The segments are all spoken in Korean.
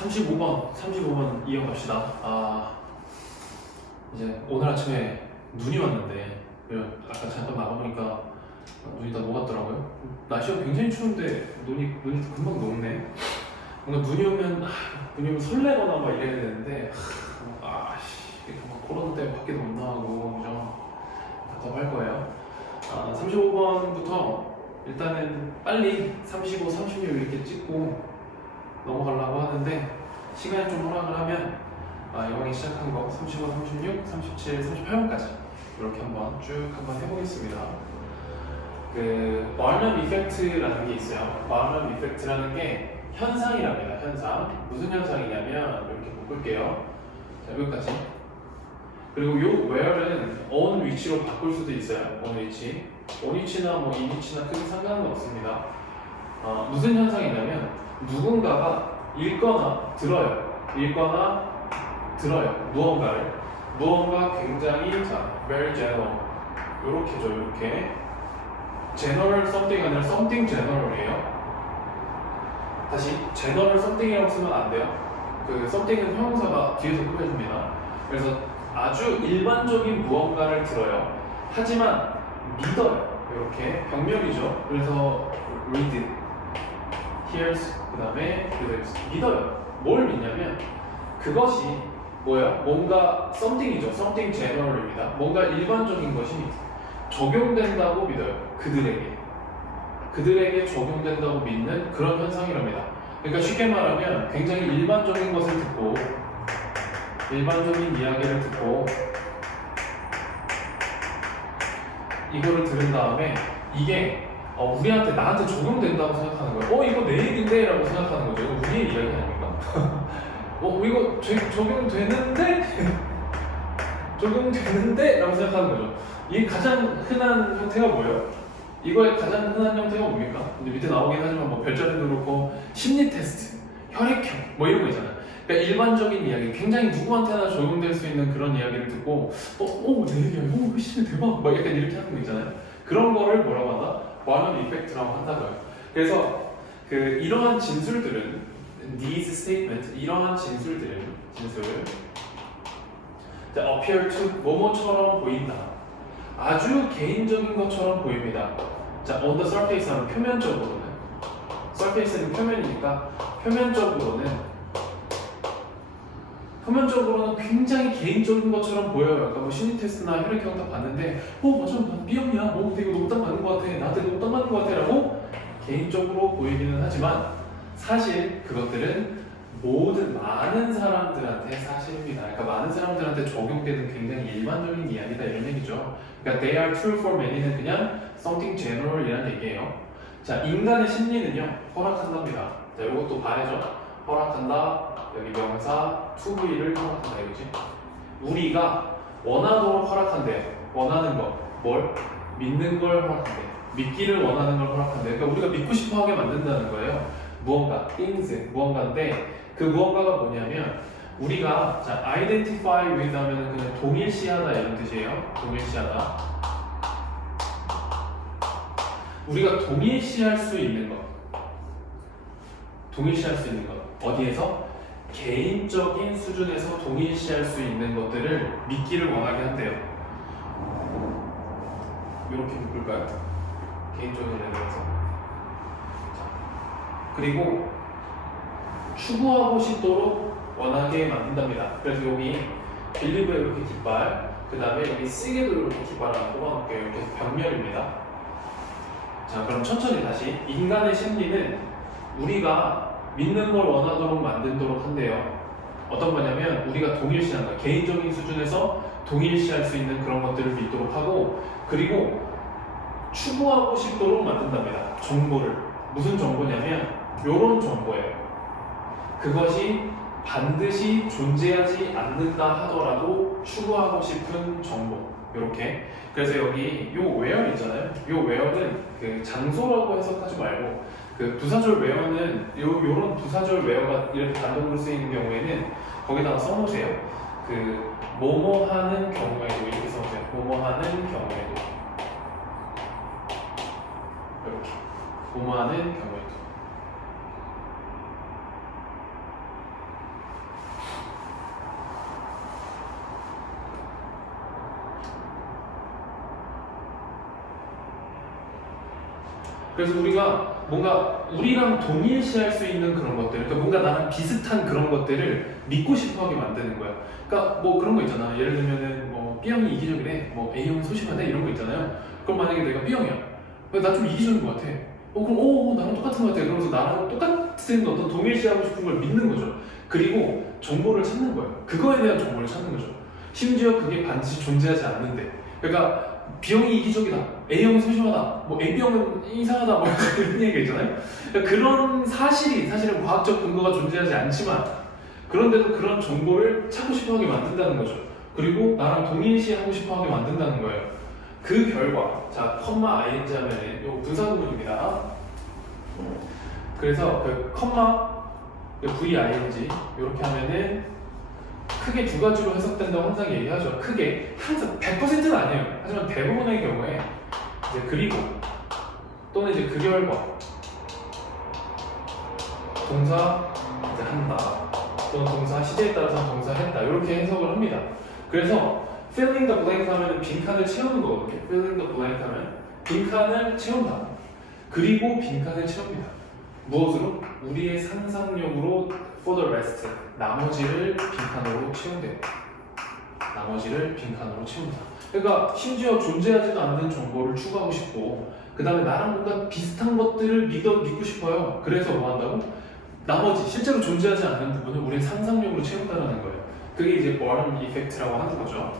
35번 이어갑시다. 이제 오늘 아침에 눈이 왔는데, 아까 잠깐 나가보니까 눈이 다 녹았더라고요. 날씨가 굉장히 추운데 눈이 금방 녹네. 뭔가 눈이 오면 설레거나 막 이래야 되는데, 코로나 때문에 밖에도 못 나가고, 그죠? 답답할 거예요. 35번부터 일단은 빨리 35, 36 이렇게 찍고 넘어가려고 하는데, 시간이 좀 허락을 하면 이왕에 시작한 거 35, 36, 37, 38번까지 이렇게 한번 해보겠습니다. 그 바르남 이펙트라는 게 있어요. 바르남 이펙트라는 게 현상이랍니다. 현상. 무슨 현상이냐면 이렇게 묶을게요. 자, 여기까지. 그리고 요 where는 어느 위치로 바꿀 수도 있어요. 어느 위치. on 위치나 뭐 in 위치나 크게 상관은 없습니다. 무슨 현상이냐면 누군가가 읽거나 들어요. 무언가 굉장히 very general 요렇게죠. 이렇게 general something 아니라 something general이에요. 다시 general something이라고 쓰면 안 돼요. 그 something은 형용사가 뒤에서 꾸며줍니다. 그래서 아주 일반적인 무언가를 들어요. 하지만 믿어요. 이렇게 병렬이죠. 그래서 read, hears, 그 다음에 believes. 믿어요. 뭘 믿냐면 그것이 뭐예요? 뭔가 something이죠. something general입니다. 뭔가 일반적인 것이 적용된다고 믿어요. 그들에게 적용된다고 믿는 그런 현상이랍니다. 그러니까 쉽게 말하면 굉장히 일반적인 것을 듣고, 일반적인 이야기를 듣고 이거를 들은 다음에 이게 나한테 적용된다고 생각하는 거예요. 이거 내 얘기인데? 라고 생각하는 거죠. 이거 우리의 이야기 아닙니까? 이거 적용되는데? 적용되는데? 라고 생각하는 거죠. 이게 가장 흔한 형태가 뭐예요? 이거의 가장 흔한 형태가 뭡니까? 근데 밑에 나오긴 하지만 뭐 별자리도 그렇고 심리 테스트, 혈액형 뭐 이런 거 있잖아요. 그러니까 일반적인 이야기, 굉장히 누구한테나 적용될 수 있는 그런 이야기를 듣고 내 얘기야, 씨 대박 막 약간 이렇게 하는 거 있잖아요. 그런 거를 뭐라고 한다? 바르남 이펙트라고 한다고요. 그래서 이러한 진술들은 these statement, 이러한 진술 appear to 뭐뭐처럼 보인다. 아주 개인적인 것처럼 보입니다. 자, on the surface 하면 표면적으로는, surface는 표면이니까 표면적으로는 굉장히 개인적인 것처럼 보여요. 그러니까 뭐 심리 테스트나 혈액형 딱 봤는데 맞아, 난 B형이야. 이거 너무 딱 맞는 것 같아. 나한테 너무 딱 맞는 것 같아. 라고 개인적으로 보이기는 하지만 사실 그것들은 많은 사람들한테 사실입니다. 그러니까 많은 사람들한테 적용되는 굉장히 일반적인 이야기다 이런 얘기죠. 그러니까 they are true for many는 그냥 something general 이라는 얘기예요. 자, 인간의 심리는요, 허락한답니다. 자, 이것도 봐야죠. 허락한다, 여기 명사, to be를 허락한다 이거지. 우리가 원하도록 허락한대요. 원하는 거, 뭘? 믿는 걸 허락한대. 믿기를 원하는 걸 허락한대. 그러니까 우리가 믿고 싶어하게 만든다는 거예요. 무언가, things, 무언가인데 그 무언가가 뭐냐면 우리가 identify with 하면 그냥 동일시하다 이런 뜻이에요. 동일시하다. 우리가 동일시할 수 있는 것. 어디에서? 개인적인 수준에서 동일시할 수 있는 것들을 믿기를 원하게 한대요. 이렇게 묶을까요? 개인적인 레벨에서. 그리고 추구하고 싶도록 원하게 만든답니다. 그래서 여기 빌리브에 이렇게 깃발, 그 다음에 여기 쓰게도 이렇게 깃발 하나 뽑아놓을게요. 이렇게 병렬입니다. 자, 그럼 천천히 다시. 인간의 심리는 우리가 믿는 걸 원하도록 만들도록 한대요. 어떤 거냐면 우리가 동일시하는 거예요. 개인적인 수준에서 동일시할 수 있는 그런 것들을 믿도록 하고, 그리고 추구하고 싶도록 만든답니다. 정보를. 무슨 정보냐면 요런 정보예요. 그것이 반드시 존재하지 않는다 하더라도 추구하고 싶은 정보. 요렇게. 그래서 여기 요 where 있잖아요. 요 where는 그 장소라고 해석하지 말고 그 부사절 where는 요런 부사절 where가 이렇게 단독으로 쓰이는 경우에는 거기다가 써놓으세요. 그 뭐뭐 하는 경우에도 이렇게 써놓으세요. 뭐뭐 하는 경우에도 이렇게 뭐뭐 하는 경우에도 그래서 우리가 뭔가 우리랑 동일시할 수 있는 그런 것들, 그러니까 뭔가 나랑 비슷한 그런 것들을 믿고 싶어하게 만드는 거야. 그러니까 뭐 그런 거 있잖아. 예를 들면은 뭐 B형이 이기적이래, 뭐 A형은 소심하네 이런 거 있잖아요. 그럼 만약에 내가 B형이야, 나 좀 이기적인 것 같아. 그럼 나랑 똑같은 것 같아. 그러면서 나랑 똑같은 어떤 동일시하고 싶은 걸 믿는 거죠. 그리고 정보를 찾는 거예요. 그거에 대한 정보를 찾는 거죠. 심지어 그게 반드시 존재하지 않는데, 그러니까 B형이 이기적이다, A형이 소심하다, 뭐 AB형은 이상하다, 뭐 이런 얘기가 있잖아요. 그러니까 그런 사실이 사실은 과학적 근거가 존재하지 않지만 그런데도 그런 정보를 찾고 싶어하게 만든다는 거죠. 그리고 나랑 동일시하고 싶어하게 만든다는 거예요. 그 결과, 자, 컴마 ing 하면은 요 분사구문입니다. 그래서 그 컴마 v ing 이렇게 하면은 크게 두 가지로 해석된다고 항상 얘기하죠. 크게 항상 100%는 아니에요. 하지만 대부분의 경우에 이제 그리고 또는 이제 그 결과 동사 이제 한다 또는 동사 시제에 따라서 동사 했다 이렇게 해석을 합니다. 그래서 filling the blank 하면 빈칸을 채우는 거거든요. filling the blank 하면 빈칸을 채운다. 그리고 빈칸을 채웁니다. 무엇으로? 우리의 상상력으로 for the rest, 나머지를 빈칸으로 채운대요. 나머지를 빈칸으로 채운다. 그러니까 심지어 존재하지도 않는 정보를 추구하고 싶고 그 다음에 나랑 뭔가 비슷한 것들을 믿고 싶어요. 그래서 뭐 한다고? 나머지 실제로 존재하지 않는 부분을 우리의 상상력으로 채운다는 거예요. 그게 이제 버런 이펙트라고 하는 거죠.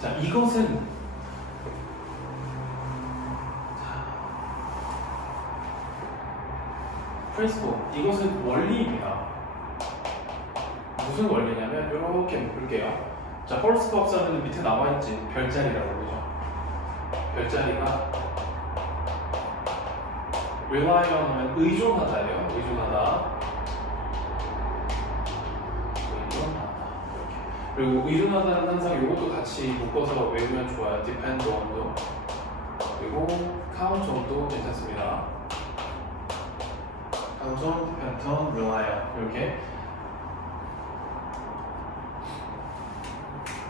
자, 이것은 프린시플, 이것은 원리입니다. 무슨 원리냐면 이렇게 묶을게요. 자, 홀스 법사는 밑에 나와있지, 별자리라고 그러죠. 별자리가 rely on 하면 의존하다예요. 의존하다. 이렇게. 그리고 의존하다는 항상 이것도 같이 묶어서 외우면 좋아요. depend on도. 그리고 count on도 괜찮습니다. count on, depend on, rely on 이렇게.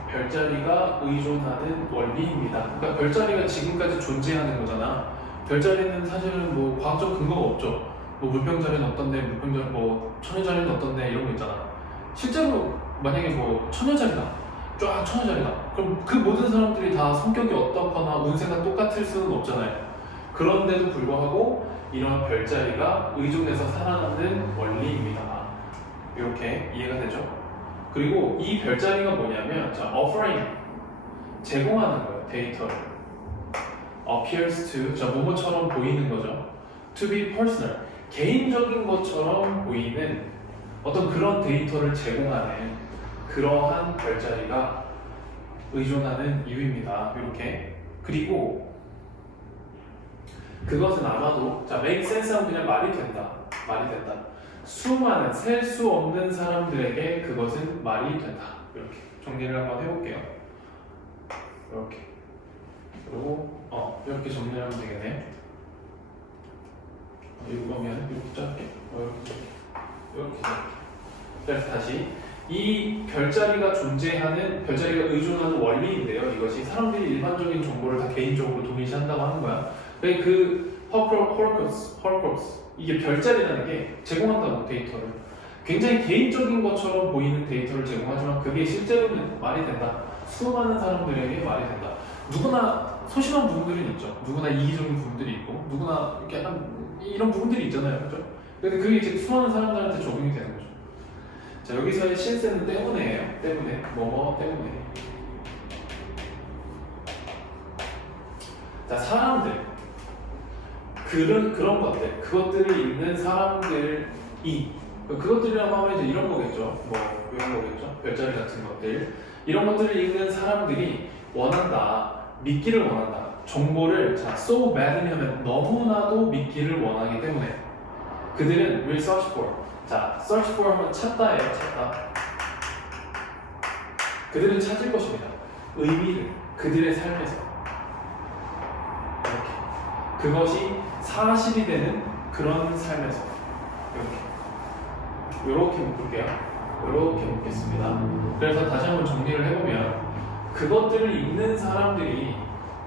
별자리가 의존하는 원리입니다. 그러니까 별자리가 지금까지 존재하는 거잖아. 별자리는 사실은 뭐 과학적 근거가 없죠. 뭐 물병자리는 어떤데, 뭐 천여자리는 어떤데 이런 거 있잖아. 실제로 만약에 뭐 천여자리다, 쫙 천여자리다. 그럼 그 모든 사람들이 다 성격이 어떻거나 운세가 똑같을 수는 없잖아요. 그런데도 불구하고 이런 별자리가 의존해서 살아나는 원리입니다. 이렇게 이해가 되죠? 그리고 이 별자리가 뭐냐면, 자, offering, 제공하는 거예요, 데이터를. appears to, 자, 뭐뭐처럼 보이는 거죠. to be personal, 개인적인 것처럼 보이는 어떤 그런 데이터를 제공하는 그러한 별자리가 의존하는 이유입니다. 이렇게. 그리고 그것은 아마도, 자, make sense 하면 그냥 말이 된다. 수많은, 셀 수 없는 사람들에게 그것은 말이 된다. 이렇게 정리를 한번 해볼게요. 이렇게. 그리고 이렇게 정리하면 되겠네. 이거면 이렇게 짧게, 이렇게. 그래서 다시 이 별자리가 별자리가 의존하는 원리인데요. 이것이 사람들이 일반적인 정보를 다 개인적으로 동일시한다고 하는 거야. 그 헐크스 이게 별자리라는 게 제공한다고, 데이터를 굉장히 개인적인 것처럼 보이는 데이터를 제공하지만 그게 실제로는 말이 된다. 수많은 사람들에게 말이 된다. 누구나 소심한 부분들은 있죠. 누구나 이기적인 부분들이 있고 누구나 이렇게 약간 이런 부분들이 있잖아요. 그죠? 근데 그게 이제 수많은 사람들한테 적용이 되는 거죠. 자, 여기서의 실세는 때문에 뭐뭐 때문에. 자, 사람들, 그런 것들, 그것들을 읽는 사람들이, 그것들이라고 하면 이제 이런 거겠죠. 뭐 이런 거겠죠. 별자리 같은 것들, 이런 것들을 읽는 사람들이 원한다, 믿기를 원한다. 정보를, 자, so badly 하면 너무나도 믿기를 원하기 때문에 그들은 will search for. 자, search for 하면 찾다예요. 찾다. 그들은 찾을 것입니다. 의미를 그들의 삶에서. 이렇게. 그것이 사실이 되는 그런 삶에서. 이렇게 묶을게요. 이렇게 묶겠습니다. 그래서 다시 한번 정리를 해보면, 그것들을 읽는 사람들이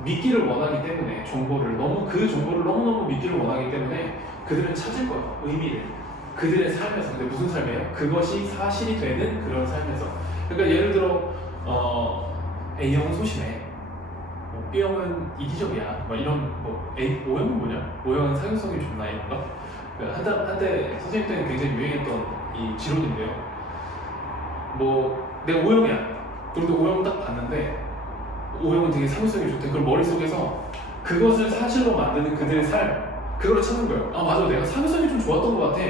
믿기를 원하기 때문에 그 정보를 너무너무 믿기를 원하기 때문에 그들은 찾을 거예요. 의미를. 그들의 삶에서. 근데 무슨 삶이에요? 그것이 사실이 되는 그런 삶에서. 그러니까 예를 들어 A형은 소심해. B형은 이기적이야. 이런 O형은 뭐냐? O형은 사교성이 좋나 이런가? 한때 선생님 때는 굉장히 유행했던 이 지론인데요. 내가 O형이야. 그런데 O형 딱 봤는데 O형은 되게 사교성이 좋대. 그걸 머릿속에서 그것을 사실로 만드는 그들의 삶, 그걸 찾는 거예요. 아 맞아, 내가 사교성이 좀 좋았던 것 같아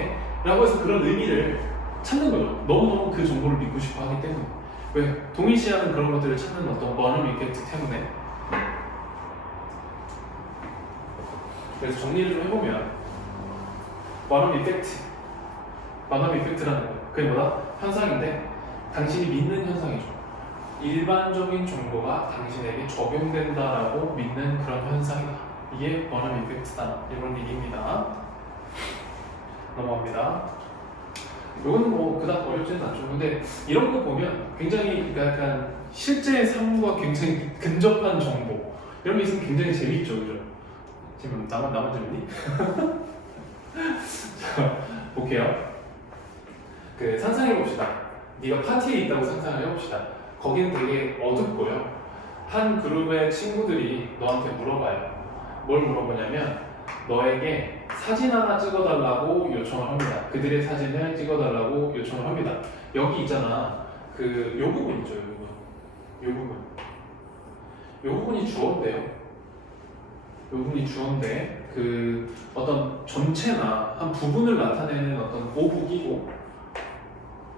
라고 해서 그런 의미를 찾는 거죠. 너무너무 그 정보를 믿고 싶어 하기 때문에. 왜? 동일시하는 그런 것들을 찾는 어떤 버넘 이펙트 때문에. 그래서 정리를 좀 해보면 버넘 이펙트라는 거, 그게 뭐다? 현상인데 당신이 믿는 현상이죠. 일반적인 정보가 당신에게 적용된다라고 믿는 그런 현상이다. 이게 버넘 이펙트다. 이런 얘기입니다. 넘어갑니다. 이거는 그닥 어렵지는 않죠. 근데 이런 거 보면 굉장히 약간 실제 삶과 굉장히 근접한 정보 이런 게 있으면 굉장히 재밌죠, 그죠? 지금 나만 재밌니? 자, 볼게요. 상상해 봅시다. 네가 파티에 있다고 상상을 해봅시다. 거기는 되게 어둡고요. 한 그룹의 친구들이 너한테 물어봐요. 뭘 물어보냐면 너에게 사진 하나 찍어달라고 요청을 합니다. 그들의 사진을 찍어달라고 요청을 합니다. 여기 있잖아. 요 부분 있죠, 요 부분이 주어인데요. 요 부분이 주어인데 어떤 전체나 한 부분을 나타내는 어떤 보북이고,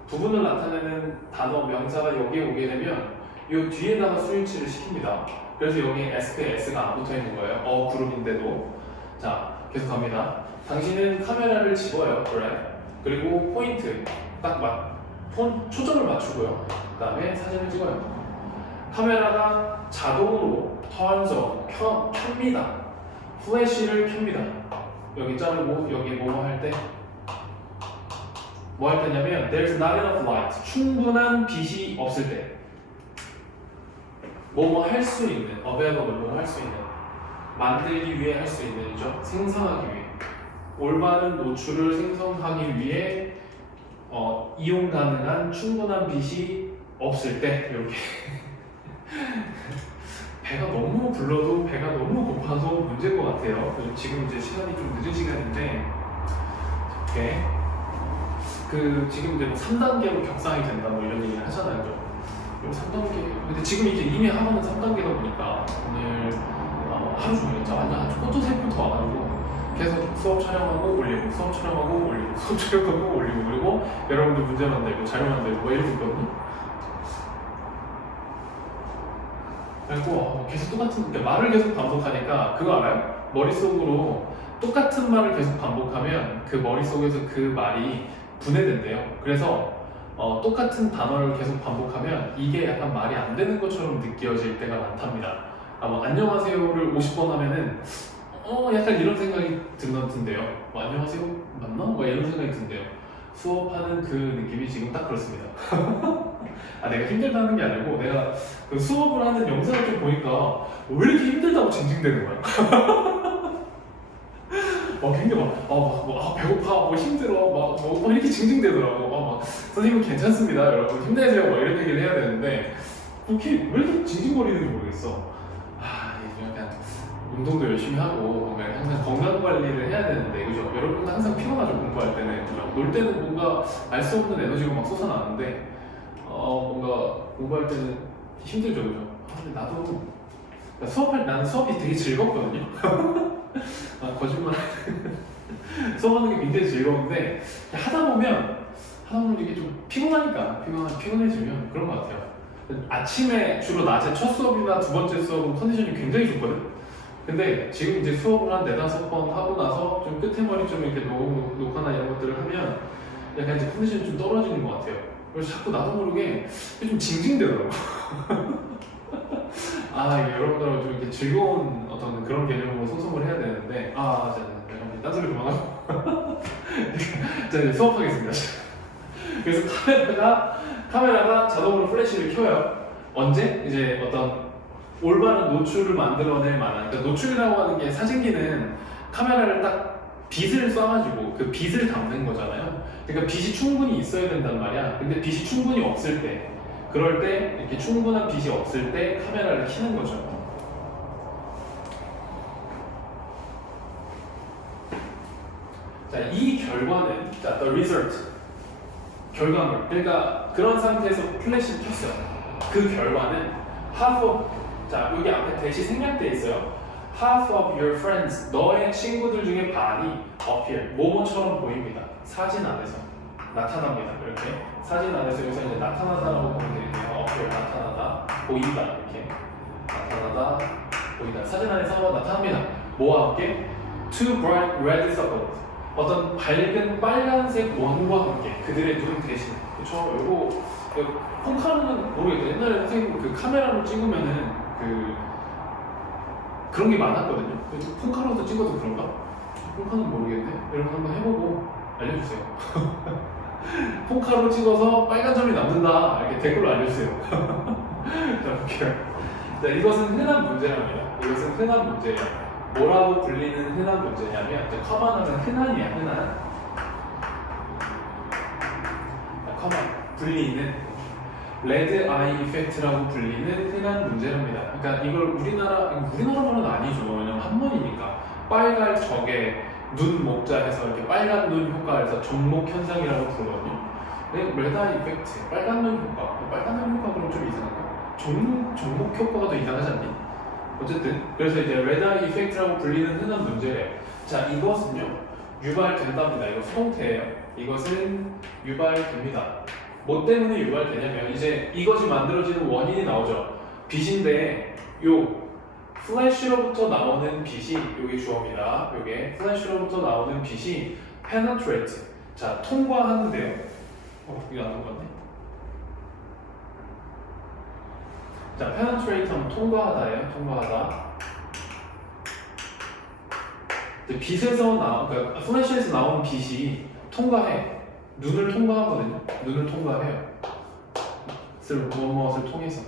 부분을 나타내는 단어, 명사가 여기에 오게 되면 이 뒤에다가 스위치를 시킵니다. 그래서 여기 SP에 S가 안 붙어 있는 거예요. 그룹인데도. 자, 계속 갑니다. 당신은 카메라를 집어요. 그래? 그리고 포인트, 초점을 맞추고요. 그 다음에 사진을 찍어요. 카메라가 자동으로 켭니다. 플래시를 켭니다. 여기 자르고 여기 뭐 할 때냐면 there's not enough light. 충분한 빛이 없을 때 할 수 있는, available 할 수 있는, 만들기 위해 할 수 있는 이죠. 생성하기 위해, 올바른 노출을 생성하기 위해 이용 가능한 충분한 빛이 없을 때 이렇게 배가 너무 불러도 배가 너무 고파서 문제인 것 같아요. 지금 이제 시간이 좀 늦은 시간인데 이렇게 지금 이제 3단계로 격상이 된다 이런 얘기를 하잖아요. 그럼 3단계, 근데 지금 이제 이미 학원은 3단계다 보니까 오늘 하루 종일 완전 꽃도 세번 더 와가지고 계속 수업 촬영하고 올리고, 수업 촬영하고 올리고, 수업 촬영하고 올리고, 그리고 여러분들 문제 만들고 자료 만들고 이러고 있거든요. 그리고 계속 말을 계속 반복하니까 그거 알아요? 머릿속으로 똑같은 말을 계속 반복하면 그 머릿속에서 그 말이 분해된대요. 그래서 똑같은 단어를 계속 반복하면 이게 약간 말이 안 되는 것처럼 느껴질 때가 많답니다. 안녕하세요를 50번 하면은 약간 이런 생각이 든대요. 안녕하세요? 맞나? 이런 생각이 든대요. 수업하는 그 느낌이 지금 딱 그렇습니다. 내가 힘들다는 게 아니고 내가 수업을 하는 영상을 좀 보니까 왜 이렇게 힘들다고 징징대는 거야? 굉장히 배고파, 힘들어, 이렇게 징징대더라고. 선생님 괜찮습니다, 여러분 힘내세요, 이런 얘기를 해야 되는데 그렇게 왜 이렇게 징징거리는지 모르겠어. 약간 운동도 열심히 하고 항상 건강 관리를 해야 되는데, 그죠? 여러분도 항상 피곤하죠, 공부할 때는. 그죠? 놀 때는 뭔가 알 수 없는 에너지가 막 솟아나는데 뭔가 공부할 때는 힘들죠, 그죠? 근데 나는 수업이 되게 즐겁거든요. 거짓말. 수업하는 게 굉장히 즐거운데 하다 보면 이게 좀 피곤해지면 그런 것 같아요. 아침에 주로 낮에 첫 수업이나 두 번째 수업은 컨디션이 굉장히 좋거든. 근데 지금 이제 수업을 한 4-5번 하고 나서 좀 끝에 머리 좀 이렇게 녹화나 이런 것들을 하면 약간 이제 컨디션이 좀 떨어지는 것 같아요. 그래서 자꾸 나도 모르게 좀 징징대더라고. 여러분들하고 좀 이렇게 즐거운 어떤 그런 개념으로 소통을 해야 되는데, 딴 소리 그만하고. 자, 이제 수업하겠습니다. 그래서 카메라가 자동으로 플래시를 켜요. 언제? 이제 어떤 올바른 노출을 만들어낼 만한, 그러니까 노출이라고 하는 게 사진기는 카메라를 딱 빛을 쏴가지고 그 빛을 담는 거잖아요. 그러니까 빛이 충분히 있어야 된단 말이야. 근데 빛이 충분히 없을 때, 그럴 때 이렇게 충분한 빛이 없을 때 카메라를 켜는 거죠. 자, 이 결과는, 자, the result, 결과물. 그러니까 그런 상태에서 플래시를 켰어요. 그 결과는 half of, 자, 여기 앞에 대시 생략돼 있어요. half of your friends, 너의 친구들 중에 반이 appear, 뭐뭐처럼 보입니다. 사진 안에서 나타납니다. 이렇게 사진 안에서 여기서 이제 나타나다라고 보면 되겠네요. appear, 나타나다, 보인다, 이렇게 나타나다, 보인다. 사진 안에서 나타납니다. 뭐와 함께? Two bright red circles, 어떤 밝은 빨간색 원과 함께 그들의 눈 대신. 그쵸? 요거 폰카로는 모르겠어요. 옛날에 선생님 그 카메라로 찍으면은 그런 게 많았거든요. 그래서 폰카로도 찍어도 그런가? 폰카는 모르겠네. 여러분 한번 해보고 알려주세요. 폰카로 찍어서 빨간 점이 남는다, 이렇게 댓글로 알려주세요. 자, 볼게요. 자, 이것은 흔한 문제랍니다. 이것은 흔한 문제예요. 뭐라고 불리는 흔한 문제냐면, 커먼하면 흔한이야, 흔한. 커먼, 불리는 레드 아이 이펙트라고 불리는 흔한 문제랍니다. 그러니까 이걸 우리나라만은 아니죠. 왜냐면 한문이니까. 빨갈 적에 눈 목자 해서 이렇게 빨간 눈 효과에서 종목 현상이라고 부르거든요. 근데 레드 아이 이펙트, 빨간 눈 효과. 빨간 눈 효과 그럼 좀 이상한가? 종목 효과가 더 이상하지 않니? 어쨌든 그래서 이제 레드 아이 이펙트라고 불리는 흔한 문제래요. 자, 이것은요 유발된답니다. 이거 수동태예요. 이것은 유발됩니다. 뭐 때문에 유발되냐면, 이제 이것이 만들어지는 원인이 나오죠. 빛인데 요 플래시로부터 나오는 빛이, 요게 주어입니다. 요게 플래시로부터 나오는 빛이 penetrate, 자, 통과하는데요. 이거 안 통과네. 자, penetrate 하면 통과하다예요. 통과하다. 빛에서 그러니까 플래시에서 나오는 빛이 통과해. 눈을 통과하거든요. 눈을 통과해요. 무엇을 통해서.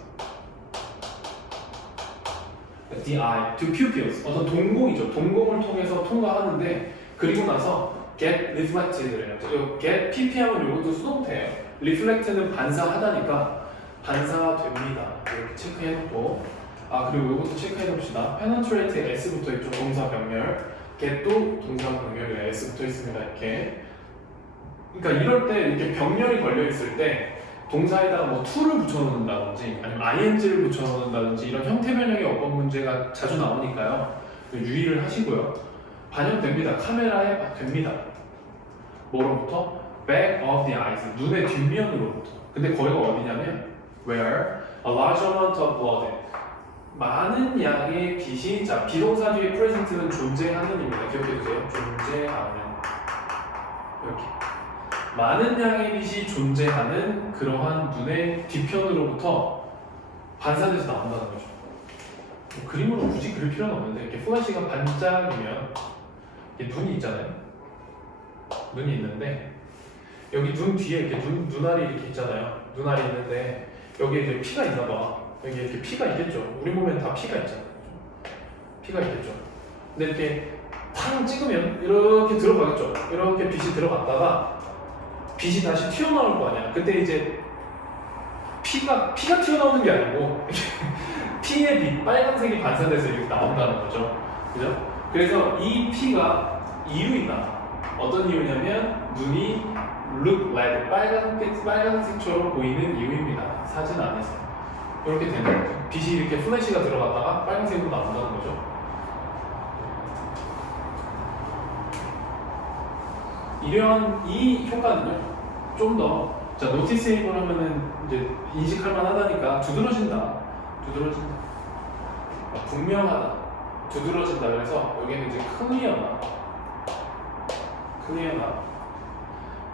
The eye, to pupils, 어떤 동공이죠. 동공을 통해서 통과하는데, 그리고 나서 get reflected래요. get pp하면 이것도 수동태예요. reflect는 반사하다니까 반사됩니다. 이렇게 체크해놓고, 그리고 이것도 체크해놓읍시다. penetrate s부터 있죠. 동사 병렬. get도 동사 병렬이에요. s부터 있습니다. 이렇게. 그러니까 이럴 때 이렇게 병렬이 걸려 있을 때 동사에다가 뭐 to를 붙여놓는다든지 아니면 ing를 붙여놓는다든지 이런 형태 변형의 어법 문제가 자주 나오니까요. 유의를 하시고요. 반영됩니다. 카메라에 됩니다. 뭐로부터? back of the eyes, 눈의 뒷면으로부터. 근데 거기가 어디냐면 where a large amount of blood, 많은 양의 빛이, 자, 비동사 뒤에 present는 존재하는입니다. 기억해주세요. 존재하는, 이렇게 많은 양의 빛이 존재하는 그러한 눈의 뒤편으로부터 반사돼서 나온다는 거죠. 그림으로 굳이 그릴 필요는 없는데, 이렇게 플래시가 반짝이면 이렇게 눈이 있잖아요. 눈이 있는데 여기 눈 뒤에 이렇게 눈알이 이렇게 있잖아요. 눈알이 있는데 여기에 이제 피가 있나 봐. 여기 이렇게 피가 있겠죠. 우리 몸에는 다 피가 있잖아요. 피가 있겠죠. 근데 이렇게 탕 찍으면 이렇게 들어가겠죠. 이렇게 빛이 들어갔다가 빛이 다시 튀어나올 거 아니야. 그때 이제 피가 튀어나오는 게 아니고 피의 빛, 빨간색이 반사돼서 이렇게 나온다는 거죠. 그죠? 그래서 이 피가 이유이다. 어떤 이유냐면 눈이 look red, 빨간색처럼 보이는 이유입니다. 사진 안에서 이렇게 되는 거죠. 빛이 이렇게 플래시가 들어갔다가 빨간색으로 나온다는 거죠. 이러한 이 효과는요, 좀 더, 자, 노티세이블 하면은 이제 인식할 만하다니까 두드러진다, 분명하다, 두드러진다. 그래서 여기는 이제 클리어나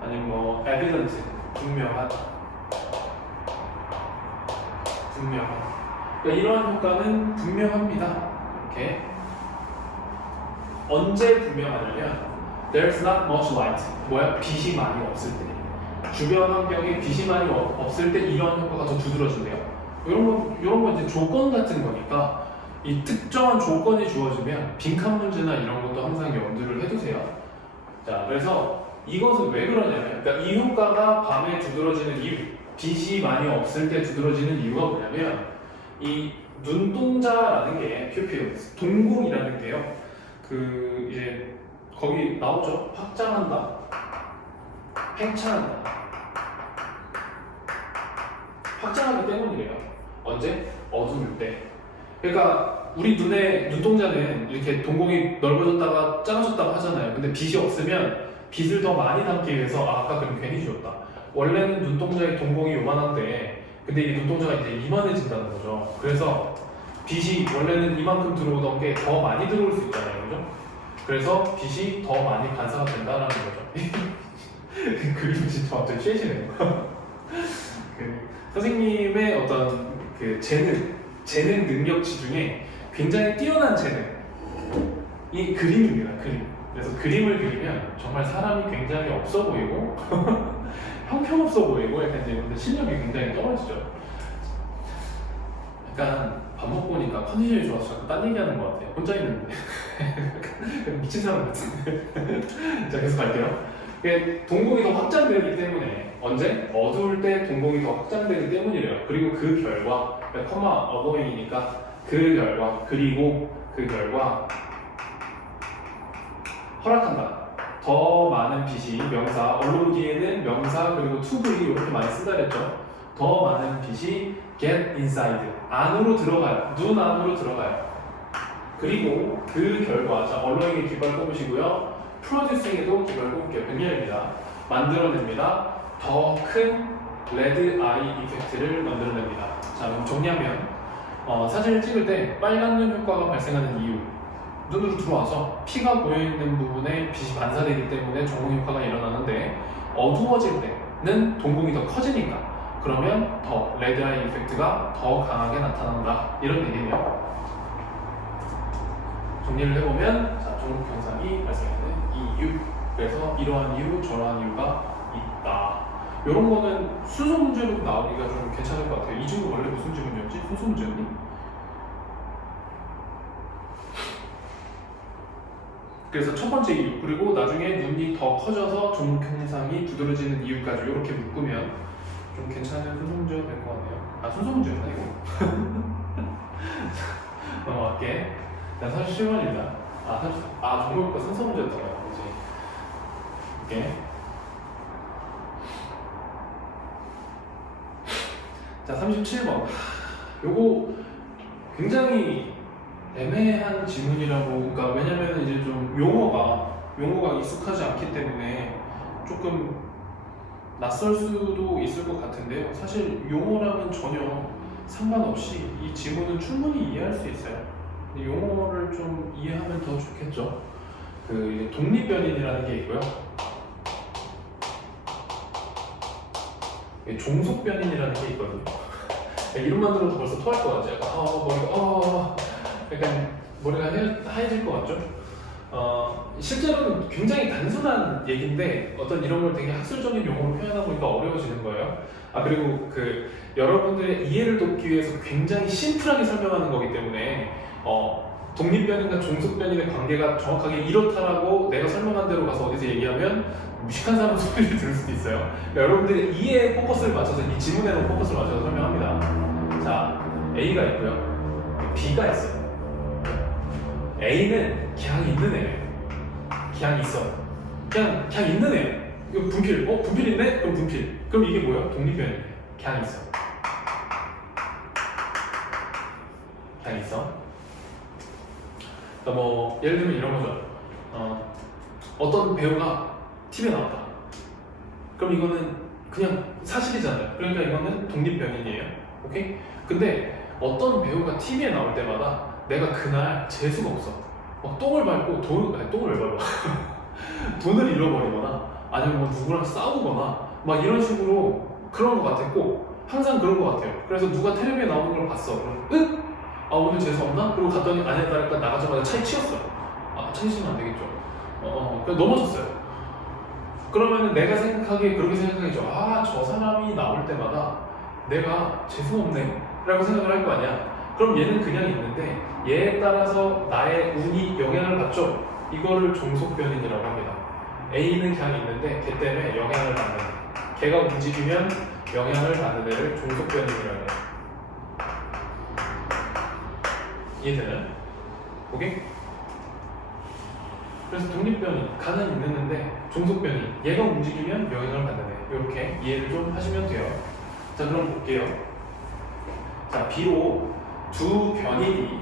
아니면 뭐 evident, 분명하다. 그러니까 이러한 효과는 분명합니다. 이렇게 언제 분명하냐면 there's not much light, 뭐야? 빛이 많이 없을 때, 주변 환경에 빛이 많이 없을 때 이러한 효과가 더 두드러진대요. 이런 건 이제 조건 같은 거니까 이 특정한 조건이 주어지면 빈칸 문제나 이런 것도 항상 염두를 해두세요. 자, 그래서 이것은 왜 그러냐면, 그러니까 이 효과가 밤에 두드러지는 이유, 빛이 많이 없을 때 두드러지는 이유가 뭐냐면, 이 눈동자라는 게 퓨필, 동공이라는 게요. 그 이제 거기 나오죠. 확장한다, 팽창한다. 확장하기 때문이래요. 언제? 어두울 때. 그러니까 우리 눈의 눈동자는 이렇게 동공이 넓어졌다가 작아졌다가 하잖아요. 근데 빛이 없으면 빛을 더 많이 담기 위해서 아까 그럼 괜히 지웠다. 원래는 눈동자의 동공이 요만한데 근데 이 눈동자가 이제 이만해진다는 거죠. 그래서 빛이 원래는 이만큼 들어오던 게 더 많이 들어올 수 있잖아요. 그죠? 그래서 빛이 더 많이 반사가 된다는 거죠. 그림 진짜 완전 쉐시네요. 그 선생님의 어떤 그 재능 능력치 중에 굉장히 뛰어난 재능이 그림입니다. 그림. 그래서 그림을 그리면 정말 사람이 굉장히 없어 보이고 형편없어 보이고 약간 이제 근데 실력이 굉장히 떨어지죠. 약간 밥 먹고 오니까 컨디션이 좋아서 자꾸 딴 얘기하는 것 같아요. 혼자 있는데 미친 사람 같은데. 자, 계속 갈게요. 동공이 더 확장되기 때문에 언제? 어두울 때 동공이 더 확장되기 때문이래요. 그리고 그 결과 커마 어거잉이니까 그 결과 그리고 그 결과 허락한다. 더 많은 빛이 명사 언론 뒤에는 명사 그리고 투블이 이렇게 많이 쓴다 그랬죠. 더 많은 빛이 get inside 안으로 들어가요. 눈 안으로 들어가요. 그리고 그 결과 자 언론에게 기발 꼽으시고요. 프로듀싱에도 기발 꼽을게요. 백렬입니다. 만들어냅니다. 더 큰 레드 아이 이펙트를 만들어냅니다. 자, 그럼 정리하면 사진을 찍을 때 빨간 눈 효과가 발생하는 이유 눈으로 들어와서 피가 고여있는 부분에 빛이 반사되기 때문에 전공 효과가 일어나는데 어두워질 때는 동공이 더 커지니까 그러면 더 레드 아이 이펙트가 더 강하게 나타난다 이런 얘기네요. 정리를 해보면 자, 종목 현상이 발생하는 이유 그래서 이러한 이유 저러한 이유가 있다. 이런 거는 순서 문제로 나오기가 좀 괜찮을 것 같아요. 이 친구 원래 무슨 지문이었지? 순서 문제였니? 그래서 첫 번째 이유 그리고 나중에 눈이 더 커져서 종목 현상이 두드러지는 이유까지 이렇게 묶으면 좀 괜찮은 순서 문제가 될 것 같네요. 아 순서 문제였나 이거? 넘어갈게. 자 37번입니다. 종목과 순서 문제였다고요. 그치? 이렇게. 자 37번 요거 굉장히 애매한 지문이라고 그러니까 왜냐면 이제 좀 용어가 익숙하지 않기 때문에 조금 낯설 수도 있을 것 같은데요. 사실 용어랑은 전혀 상관없이 이 지문은 충분히 이해할 수 있어요. 근데 용어를 좀 이해하면 더 좋겠죠. 그 독립변인이라는 게 있고요. 종속변인이라는 게 있거든요. 이름만 들어도 벌써 토할 것 같죠. 약간 머리가 하얘질 것 같죠. 실제로는 굉장히 단순한 얘기인데 어떤 이런 걸 되게 학술적인 용어로 표현하다 보니까 어려워지는 거예요. 그리고 그 여러분들의 이해를 돕기 위해서 굉장히 심플하게 설명하는 거기 때문에 독립변인과 종속변인의 관계가 정확하게 이렇다라고 내가 설명한 대로 가서 어디서 얘기하면 무식한 사람 소리를 들을 수도 있어요. 그러니까 여러분들의 이해에 포커스를 맞춰서 이 지문에는 포커스를 맞춰서 설명합니다. 자, A가 있고요. B가 있어요. A는 그냥 있는 애예요. 그냥 있어요. 그냥 있는 애예요. 이거 분필. 분필 있네? 그럼 분필. 그럼 이게 뭐야? 독립변이에요. 그냥 있어. 그냥 있어. 그러니까 뭐 예를 들면 이런 거죠. 어떤 배우가 TV에 나왔다. 그럼 이거는 그냥 사실이잖아요. 그러니까 이거는 독립변인이에요. 오케이? 근데 어떤 배우가 TV에 나올 때마다 내가 그날 재수가 없어. 똥을 밟고 똥을 왜 밟아? 돈을 잃어버리거나 아니면 뭐 누구랑 싸우거나 막 이런 식으로 그런 것 같았고 항상 그런 것 같아요. 그래서 누가 텔레비에 나오는 걸 봤어. 그럼 응? 오늘 재수 없나? 그리고 갔더니 아니야 따니까 나가자마자 차에 치였어. 차에 치면 안 되겠죠. 그냥 넘어졌어요. 그러면은 내가 생각하기에 그렇게 생각하겠죠. 저 사람이 나올 때마다 내가 재수 없네. 라고 생각을 할 거 아니야. 그럼 얘는 그냥 있는데 얘에 따라서 나의 운이 영향을 받죠. 이거를 종속변인이라고 합니다. A는 그냥 있는데 걔 때문에 영향을 받는, 걔가 움직이면 영향을 받는 애를 종속변인이라고 해요. 이해되나요? 오케이? 그래서 독립변인, 가는 있는데 종속변인, 얘가 움직이면 영향을 받는 애. 이렇게 이해를 좀 하시면 돼요. 자, 그럼 볼게요. 자, 비록 두 변인이,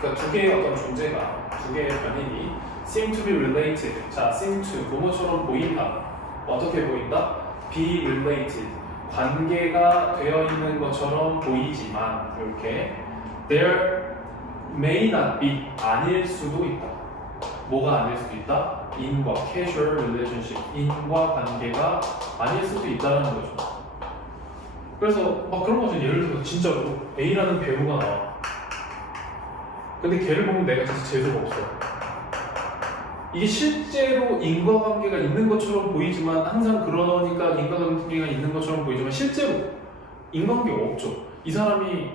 그러니까 두 개의 어떤 존재가, 두 개의 변인이 seem to be related. 자, seem to, 뭐뭐처럼 보인다. 어떻게 보인다? be related. 관계가 되어 있는 것처럼 보이지만, 이렇게 there may not be, 아닐 수도 있다. 뭐가 아닐 수도 있다? in과 casual relationship, 인과 관계가 아닐 수도 있다는 거죠. 그래서 막 그런 거죠. 예를 들어서 진짜로 A라는 배우가 나와. 근데 걔를 보면 내가 진짜 재수가 없어. 이게 실제로 인과관계가 있는 것처럼 보이지만, 항상 그러니까 인과관계가 있는 것처럼 보이지만 실제로 인과관계가 없죠. 이 사람이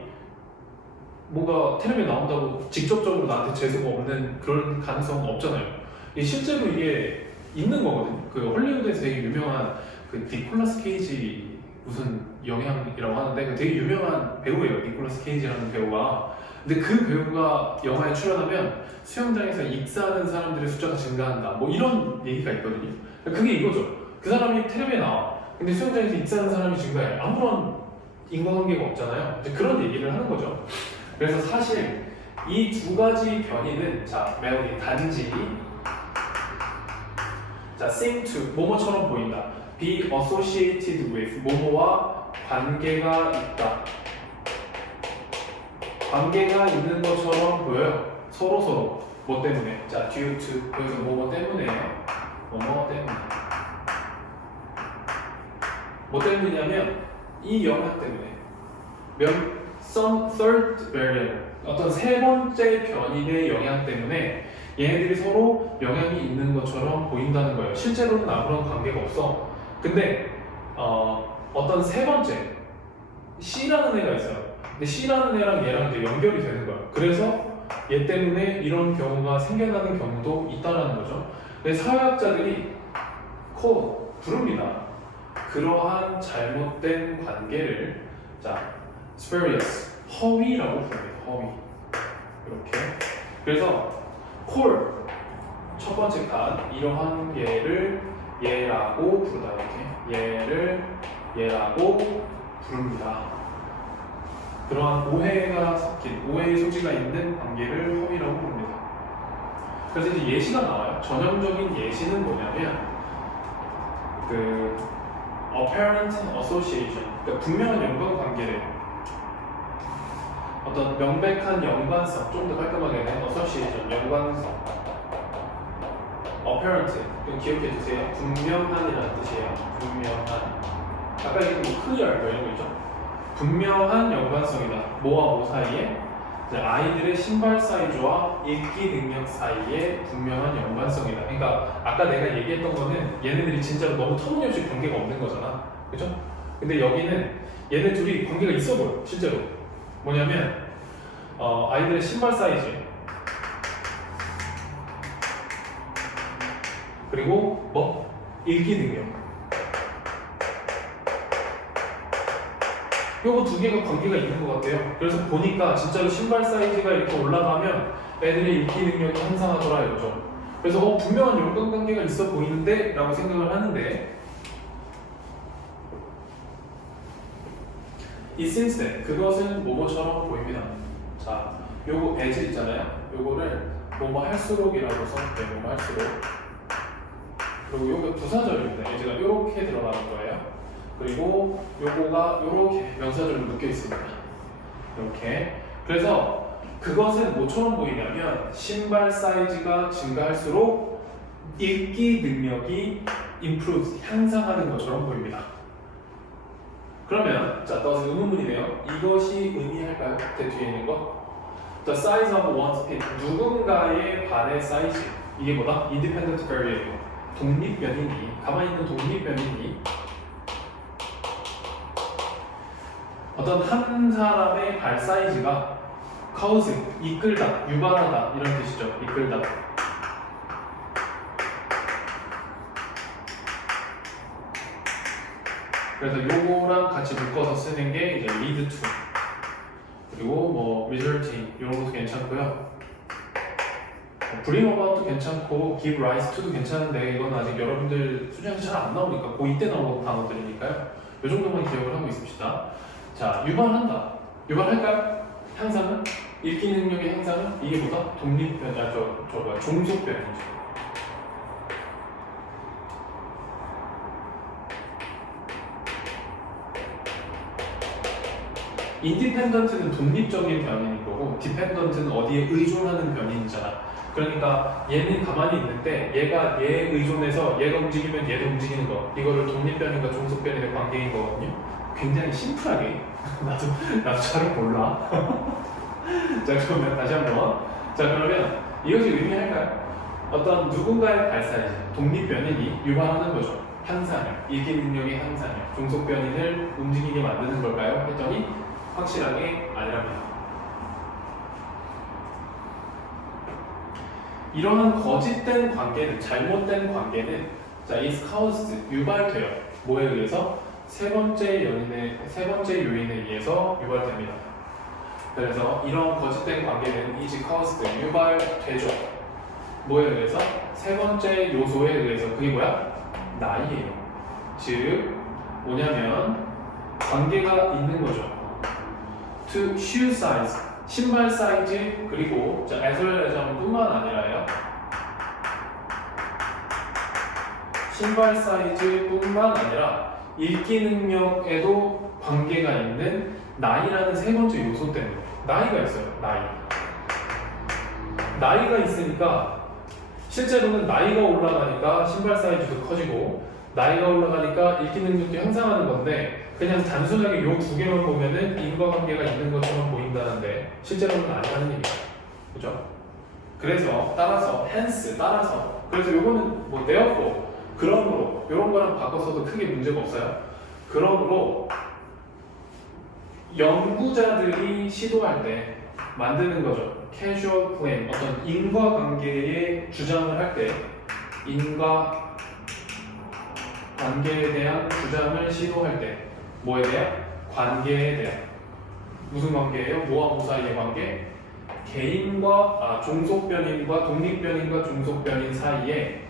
뭔가 텔레비에 나온다고 직접적으로 나한테 재수가 없는 그런 가능성은 없잖아요. 이게 실제로 이게 있는 거거든요. 그 헐리우드에서 되게 유명한 그 니콜라스 케이지 무슨 영향이라고 하는데, 그 되게 유명한 배우예요. 니콜라스 케이지라는 배우가. 근데 그 배우가 영화에 출연하면 수영장에서 익사하는 사람들의 숫자가 증가한다. 뭐 이런 얘기가 있거든요. 그게 이거죠. 그 사람이 텔레비에 나와. 근데 수영장에서 익사하는 사람이 증가해. 아무런 인과관계가 없잖아요. 이제 그런 얘기를 하는 거죠. 그래서 사실 이 두 가지 변이는, 자, 멜로디 단지, 자, seem to, 뭐뭐처럼 보인다. be associated with, 뭐뭐와 관계가 있다. 관계가 있는 것처럼 보여요. 서로. 뭐 때문에? 자, due to, 여기서 뭐뭐 때문에, 뭐뭐 때문에. 뭐 때문이냐면 이 영향 때문에. some third variable, 어떤 세 번째 변인의 영향 때문에 얘네들이 서로 영향이 있는 것처럼 보인다는 거예요. 실제로는 아무런 관계가 없어. 근데 어떤 세 번째 C라는 애가 있어요. 근데 C라는 애랑 얘랑 이제 연결이 되는 거예요. 그래서 얘 때문에 이런 경우가 생겨나는 경우도 있다는 거죠. 근데 사회학자들이 부릅니다. 그러한 잘못된 관계를, 자, spurious, 허위라고 부릅니다. 허위. 이렇게. 그래서 core, 첫 번째 칸, 이러한 얘라고 부르다. 이렇게. 얘라고 부릅니다. 그러한 오해가 섞인, 오해의 소지가 있는 관계를 허위라고 부릅니다. 그래서 이제 예시가 나와요. 전형적인 예시는 뭐냐면, 그 apparent association, 그러니까 분명한 연관관계를, 어떤 명백한 연관성, 좀 더 깔끔하게는 association, 연관성. apparent, 이거 기억해 주세요. 분명한이라는 뜻이에요. 분명한. 아까 얘기한 clear 이런 거 있죠. 분명한 연관성이다. 뭐와 뭐 사이에? 아이들의 신발 사이즈와 읽기 능력 사이에 분명한 연관성이다. 그러니까 아까 내가 얘기했던 거는 얘네들이 진짜로 너무 터무니없이 관계가 없는 거잖아. 그죠? 근데 여기는 얘네 둘이 관계가 있어 보여. 실제로. 뭐냐면 아이들의 신발 사이즈, 그리고 뭐? 읽기 능력. 요거 두 개가 관계가 있는 것 같아요. 그래서 보니까 진짜로 신발 사이즈가 이렇게 올라가면 애들의 읽기 능력이 향상하더라 이거죠. 그래서 분명한 연관관계가 있어 보이는데? 라고 생각을 하는데, is instead, 그것은 뭐뭐처럼 보입니다. 자, 요거 as 있잖아요. 요거를 뭐뭐 할수록이라고 써볼게요. 뭐뭐 할수록. 그리고 요거 부사절입니다. as가 요렇게 들어가는 거예요. 그리고 요거가 요렇게 명사절로 묶여 있습니다. 이렇게. 그래서 그것은 뭐처럼 보이냐면 신발 사이즈가 증가할수록 읽기 능력이 improve, 향상하는 것처럼 보입니다. 그러면 자, does 의문문이네요. 이것이 의미할까요? 그 뒤에 있는 거. The size of one's pin, 누군가의 발의 사이즈. 이게 뭐다? Independent variable, 독립변인이, 가만히 있는 독립변인이 어떤 한 사람의 발 사이즈가 cause, 이끌다, 유발하다 이런 뜻이죠. 이끌다. 그래서 요거랑 같이 묶어서 쓰는 게 이제 lead to, 그리고 뭐 resulting 이런 것도 괜찮고요. bring about도 괜찮고 give rise to도 괜찮은데 이건 아직 여러분들 수준이 잘 안 나오니까 고2 때 나오는 단어들이니까요. 이 정도만 기억을 하고 있읍시다. 자, 유발한다. 유발할까요? 향상은? 읽기 능력의 향상은? 이게 뭐다? 독립변, 종속변이죠. 인디펜던트는 독립적인 변인인 거고 디펜던트는 어디에 의존하는 변인이잖아. 그러니까 얘는 가만히 있는데 얘가 얘에 의존해서 얘가 움직이면 얘도 움직이는 거, 이거를 독립변인과 종속변인의 관계인 거거든요. 굉장히 심플하게 나도 잘 몰라. 자, 그러면 다시 한번. 자, 그러면 이것이 의미할까요? 어떤 누군가의 발 사이즈, 독립변인이 유발하는 거죠. 향상력, 읽기 능력의 향상력, 종속변인을 움직이게 만드는 걸까요? 했더니 확실하게 아니랍니다. 이러한 거짓된 관계는, 잘못된 관계는 자, is caused, 유발돼요. 뭐에 의해서? 세 번째 요인에 의해서 유발됩니다. 그래서 이런 거짓된 관계는 is caused, 유발되죠. 뭐에 의해서? 세 번째 요소에 의해서. 그게 뭐야? 나이예요. 즉 뭐냐면 관계가 있는 거죠. to shoe size, 신발 사이즈, 그리고 자, as well as 하면 뿐만 아니라요. 신발 사이즈 뿐만 아니라 읽기 능력에도 관계가 있는 나이라는 세 번째 요소 때문에. 나이가 있어요. 나이가 있으니까 실제로는 나이가 올라가니까 신발 사이즈도 커지고 나이가 올라가니까 읽기 능력도 향상하는 건데 그냥 단순하게 요 두 개만 보면은 인과관계가 있는 것처럼 보인다는데 실제로는 아니라는 얘기죠. 그죠? 그래서 따라서 그래서 요거는 뭐 therefore, 그러므로 요런 거랑 바꿔서도 크게 문제가 없어요. 그러므로 연구자들이 시도할 때 만드는 거죠. causal claim, 어떤 인과관계에 주장을 할 때 인과관계에 대한 주장을 시도할 때 뭐에 대한? 관계에 대한. 무슨 관계예요? 뭐와 뭐 사이의 관계? 개인과 종속변인과 독립변인과 종속변인 사이의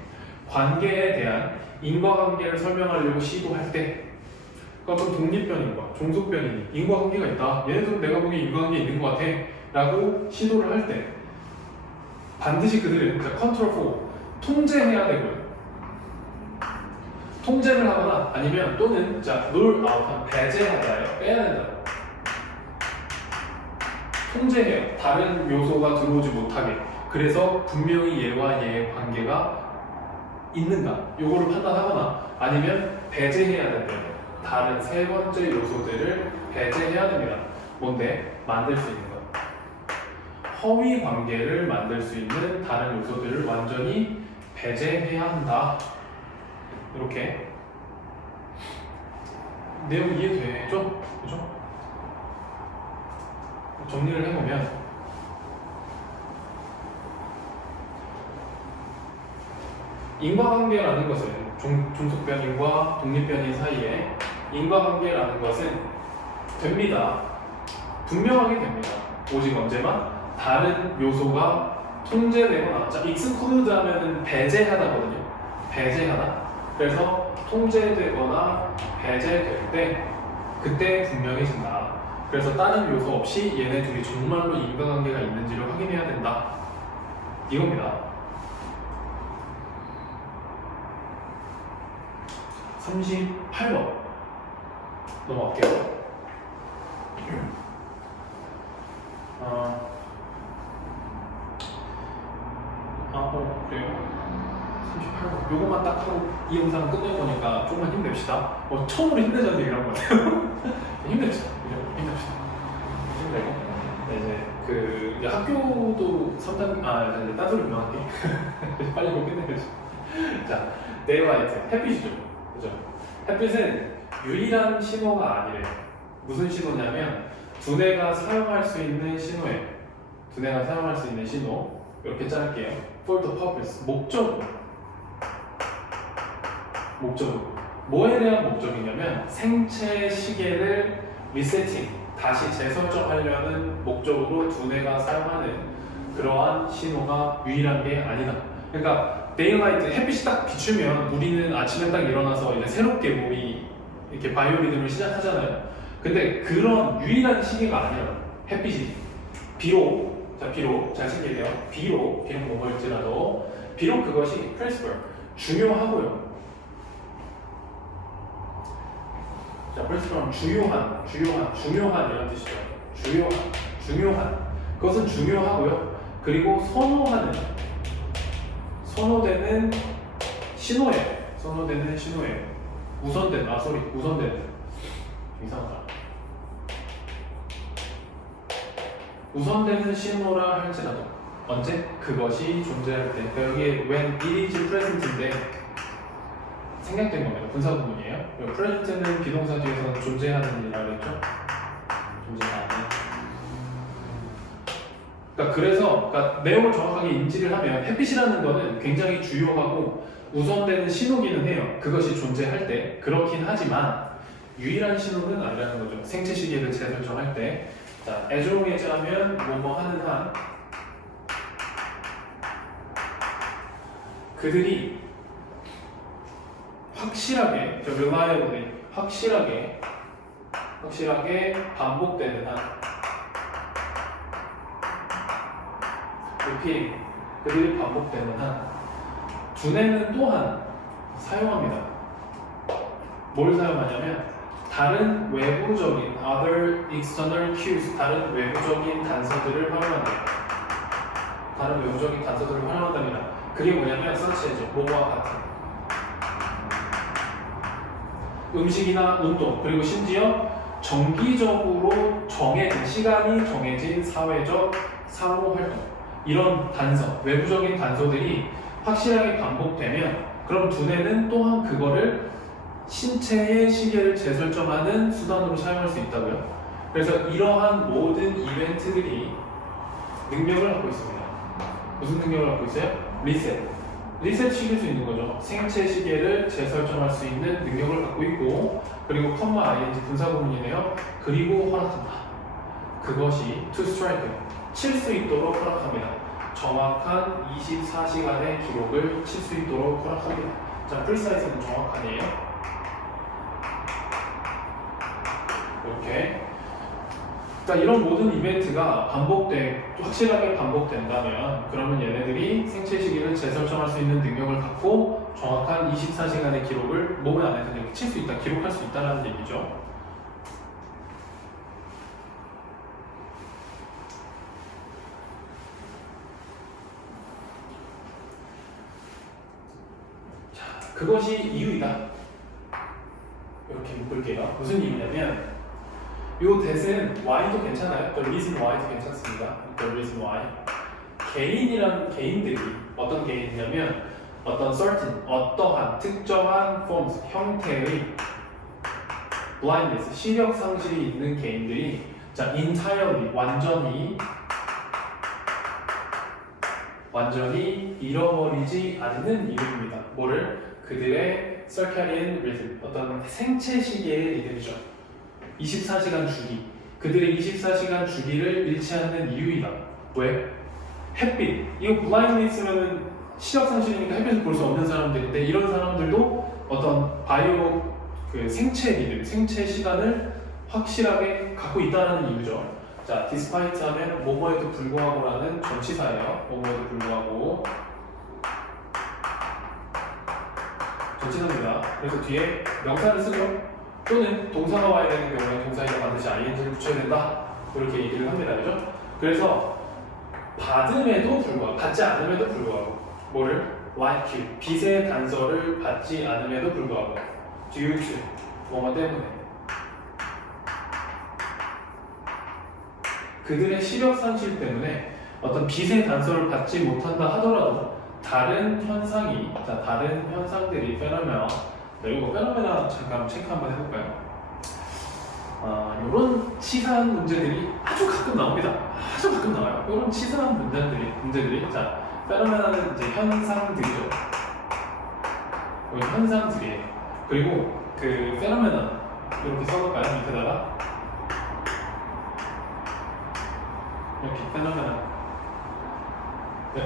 관계에 대한 인과관계를 설명하려고 시도할 때 그럼 독립변인과 종속변인이 인과관계가 있다. 얘네들은 내가 보기엔 인과관계 있는 것 같아 라고 시도를 할 때 반드시 그들은 컨트롤 4 통제해야 되고요. 통제를 하거나 아니면 또는 룰 아웃, 배제하다예요. 빼야 된다. 통제해요. 다른 요소가 들어오지 못하게. 그래서 분명히 얘와 얘의 관계가 있는가 요거를 판단하거나 아니면 배제해야 된대요. 다른 세 번째 요소들을 배제해야 됩니다. 뭔데? 만들 수 있는 것. 허위 관계를 만들 수 있는 다른 요소들을 완전히 배제해야 한다. 이렇게 내용 이해되죠? 그죠? 정리를 해보면 인과관계라는 것은 종속변인과 독립변인 사이에 인과관계라는 것은 됩니다. 분명하게 됩니다. 오직 언제만 다른 요소가 통제되거나 exclude 하면은 배제하다거든요. 배제하다. 그래서 통제되거나 배제될 때 그때 분명해진다. 그래서 다른 요소 없이 얘네 둘이 정말로 인과관계가 있는지를 확인해야 된다. 이겁니다. 38번 넘어갈게요. 그래요. 38번 요것만 딱 하고 이 영상을 끝내보니까 조금만 힘냅시다. 처음으로 힘내자는 얘기를 한 것 같아요. 힘냅시다. 힘냅시다. 힘내고 이제 학교도 상당 이제 딴소리 그만할게. 빨리 좀 끝내야지. 자, 데이라이트 햇빛이죠. 그죠? 햇빛은 유일한 신호가 아니래요. 무슨 신호냐면 두뇌가 사용할 수 있는 신호예요. 두뇌가 사용할 수 있는 신호 이렇게 자를게요. For the purpose 목적으로 뭐에 대한 목적이냐면 생체 시계를 리세팅 다시 재설정하려는 목적으로 두뇌가 사용하는 그러한 신호가 유일한 게 아니다. 그러니까 데일라이트 햇빛이 딱 비추면 우리는 아침에 딱 일어나서 이제 새롭게 몸이 이렇게 바이오리듬을 시작하잖아요. 근데 그런 유일한 시계가 아니라 햇빛이 비록 잘 챙겨야 돼요. 비록 뭐일지라도 비록 그것이 principal 중요하고요. 자, principal은 중요한 이런 뜻이죠. 중요한 그것은 중요하고요. 그리고 선호되는 신호예요. 우선되는 이상하다. 우선되는 신호라 할지라도 언제? 그것이 존재할 때. 그러니까 여기에 when it is present인데 생략된 겁니다. 분사 부분이에요. present는 비동사 뒤에서는 존재하는 일이라고 했죠. 존재하는. 그러니까 내용을 정확하게 인지를 하면 햇빛이라는 거는 굉장히 주요하고 우선되는 신호기는 해요. 그것이 존재할 때. 그렇긴 하지만 유일한 신호는 아니라는 거죠. 생체 시계를 재설정할 때. 자, as long as 하면 뭐뭐 하는 한 그들이 확실하게 reliably 확실하게 반복되는 한 repeat 그들이 반복되는 한 두뇌는 또한 사용합니다. 뭘 사용하냐면 다른 외부적인 other external cues 다른 외부적인 단서들을 활용한답니다. 그게 뭐냐면 such as 뭐와 같은 음식이나 운동 그리고 심지어 정기적으로 시간이 정해진 사회적 사무활동 이런 단서 외부적인 단서들이 확실하게 반복되면 그럼 두뇌는 또한 그거를 신체의 시계를 재설정하는 수단으로 사용할 수 있다고요. 그래서 이러한 모든 이벤트들이 능력을 갖고 있습니다. 무슨 능력을 갖고 있어요? 리셋 시킬 수 있는 거죠. 생체 시계를 재설정할 수 있는 능력을 갖고 있고 그리고 ing 분사 구문이네요. 그리고 허락한다. 그것이 to strike 칠 수 있도록 허락합니다. 정확한 24시간의 기록을 칠 수 있도록 허락합니다. 자, precise는 정확하네요. 이렇게. 그러니까 이런 모든 이벤트가 확실하게 반복된다면 그러면 얘네들이 생체 시기를 재설정할 수 있는 능력을 갖고 정확한 24시간의 기록을 몸 안에서 이렇게 칠 수 있다, 기록할 수 있다는 얘기죠. 자, 그것이 이유이다. 이렇게 묶을게요. 무슨 이유냐면 요 대신 Y도 괜찮아요. The reason Y도 괜찮습니다. The reason Y. 개인들이 어떤 개인이냐면 어떠한 특정한 forms, 형태의 blindness, 시력 상실이 있는 개인들이 자, entirely, 완전히 잃어버리지 않는 이유입니다. 뭐를? 그들의 circadian rhythm, 어떤 생체 시계의 리듬이죠. 24시간 주기. 그들의 24시간 주기를 잃지 않는 이유이다. 왜? 햇빛. 이거 blindness면은 시력 상실이니까 햇빛을 볼 수 없는 사람들인데 이런 사람들도 어떤 생체 리듬, 생체 시간을 확실하게 갖고 있다는 이유죠. 자, despite 하면 뭐뭐에도 불구하고라는 전치사예요. 뭐뭐에도 불구하고. 전치사입니다. 그래서 뒤에 명사를 쓰죠. 또는 동사가 와야 되는 경우에 동사에다 반드시 ing를 붙여야 된다. 이렇게 얘기를 합니다. 그죠? 그래서 받지 않음에도 불구하고 뭐를? like you, 빛의 단서를 받지 않음에도 불구하고 due to, 뭐뭐 때문에 그들의 시력 상실 때문에 어떤 빛의 단서를 받지 못한다 하더라도 다른 현상들이 페노메나. 이거 페노메나 잠깐 체크 한번 해볼까요? 이런 치사한 문제들이 아주 가끔 나옵니다. 아주 가끔 나와요. 이런 치사한 문제들이 자, 페노메나는 이제 현상들이죠. 현상들이에요. 그리고 그 페노메나 이렇게 써볼까요? 밑에다가 이렇게 페노메나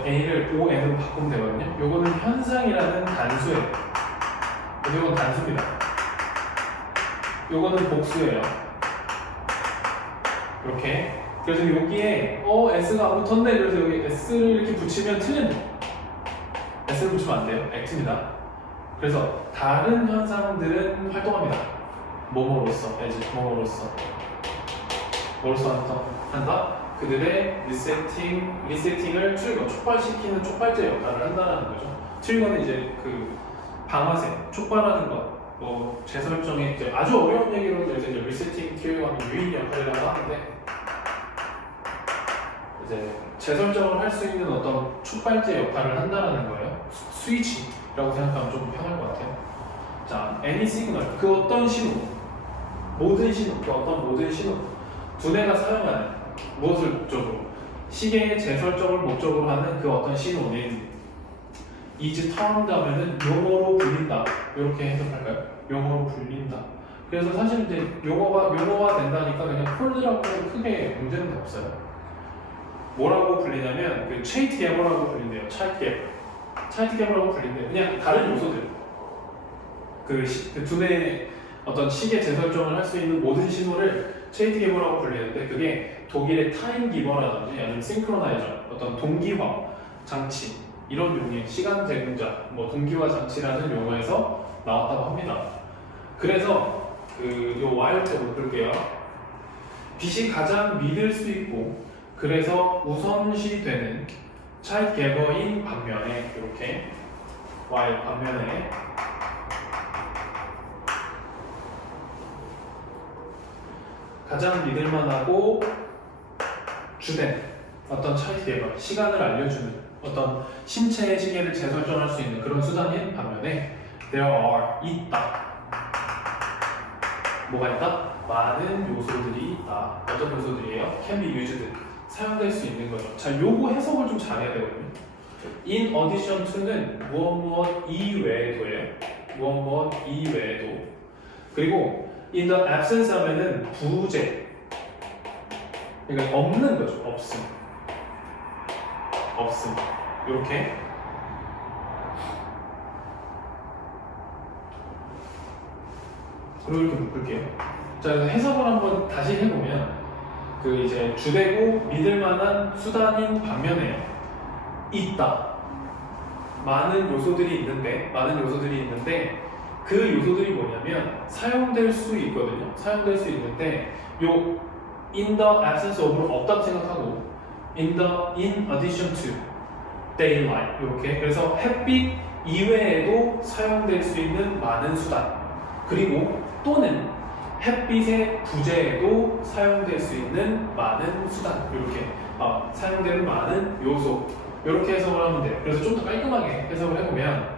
A를 ON으로 바꾸면 되거든요. 요거는 현상이라는 단수예요. 요건 단수입니다. 요거는 복수예요. 이렇게. 그래서 여기에 S가 안 붙었네. 그래서 여기 S를 이렇게 붙이면 틀린 거. S를 붙이면 안 돼요. X입니다. 그래서 다른 현상들은 활동합니다. 뭐뭐로서, 뭐뭐로서 한다. 그들의 리세팅을 촉발시키는 촉발제 역할을 한다는 거죠. 트리거는 이제 그 방아쇠, 촉발하는 것, 뭐 재설정의 이제 아주 어려운 얘기로는 이제 리세팅 트리거가 유인 역할이라고 하는데 이제 재설정을 할 수 있는 어떤 촉발제 역할을 한다는 거예요. 스위치라고 생각하면 좀 편할 것 같아요. 자, any signal, 그 어떤 신호, 모든 신호, 두뇌가 사용하는 무엇을 목적으로? 시계의 재설정을 목적으로 하는 그 어떤 신호는 is termed 하면은 용어로 불린다. 이렇게 해석할까요? 용어로 불린다. 그래서 사실 이제 용어화 된다니까 그냥 폴드라고 크게 문제는 없어요. 뭐라고 불리냐면 그 차이트 게버라고 불린대요. 차이트 게버라고 불린대요. 그냥 다른 요소들. 그 두뇌의 어떤 시계 재설정을 할 수 있는 모든 신호를 체이트 기버라고 불리는데 그게 독일의 타임 기버라든지 아니면 싱크로나이저 어떤 동기화 장치 이런 용의 시간 제공자 뭐 동기화 장치라는 용어에서 나왔다고 합니다. 그래서 요 Y부터 볼게요. 빛이 가장 믿을 수 있고 그래서 우선시되는 차이트 게버인 반면에 이렇게 Y 반면에 가장 믿을만하고 주된 어떤 차이트 게버, 시간을 알려주는 어떤 신체의 시계를 재설정할 수 있는 그런 수단인 반면에 there are 있다. 뭐가 있다? 많은 요소들이 있다. 어떤 요소들이에요? can be used, 사용될 수 있는 거죠. 자, 요거 해석을 좀 잘해야 되거든요. in addition to는 무엇 이외에도예요. 무엇 이외에도. 그리고 in the absence 하면은 부재. 그러니까 없는 거죠. 없음. 이렇게. 그리고 이렇게 묶을게요. 자, 그래서 해석을 한번 다시 해보면 그 이제 주되고 믿을만한 수단인 반면에 있다. 많은 요소들이 있는데 그 요소들이 뭐냐면 사용될 수 있거든요. 사용될 수 있는데 요 in the absence of로 없다고 생각하고 in addition to daylight 이렇게 그래서 햇빛 이외에도 사용될 수 있는 많은 수단 그리고 또는 햇빛의 부재에도 사용될 수 있는 많은 수단 이렇게 사용되는 많은 요소 이렇게 해석을 하면 돼요. 그래서 좀 더 깔끔하게 해석을 해보면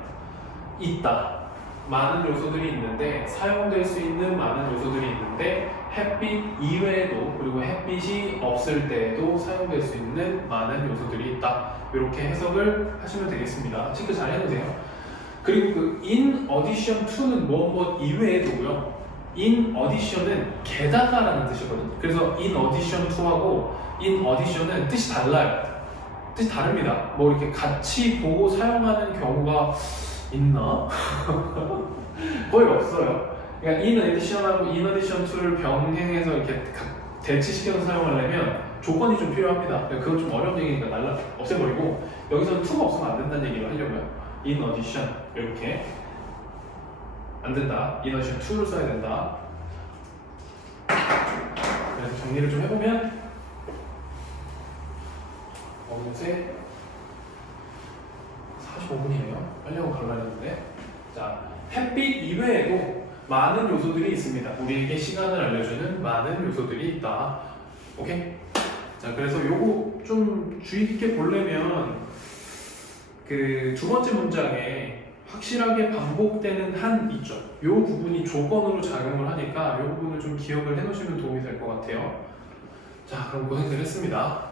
있다. 많은 요소들이 있는데 사용될 수 있는 많은 요소들이 있는데 햇빛 이외에도 그리고 햇빛이 없을 때에도 사용될 수 있는 많은 요소들이 있다. 이렇게 해석을 하시면 되겠습니다. 체크 잘 해놓으세요. 그리고 그 in addition to는 무엇 이외에도고요. in addition은 게다가라는 뜻이거든요. 그래서 in addition to하고 in addition은 뜻이 달라요. 뜻이 다릅니다. 뭐 이렇게 같이 보고 사용하는 경우가 있나? 거의 없어요. 그러니까 in addition하고 in addition to를 병행해서 이렇게 대치시켜서 사용하려면 조건이 좀 필요합니다. 그건 좀 어려운 얘기니까 없애버리고 여기서는 to가 없으면 안 된다는 얘기를 하려고요. in addition 이렇게 안 된다. in addition to를 써야 된다. 그래서 정리를 좀 해보면 어느새 45분이에요. 빨리 하고 가려고 했는데 자, 햇빛 이외에도 많은 요소들이 있습니다. 우리에게 시간을 알려주는 많은 요소들이 있다. 오케이? 자, 그래서 요거 좀 주의 깊게 보려면 그 두 번째 문장에 확실하게 반복되는 한 있죠. 이 부분이 조건으로 작용을 하니까 이 부분을 좀 기억을 해놓으시면 도움이 될 것 같아요. 자, 그럼 고생들 했습니다.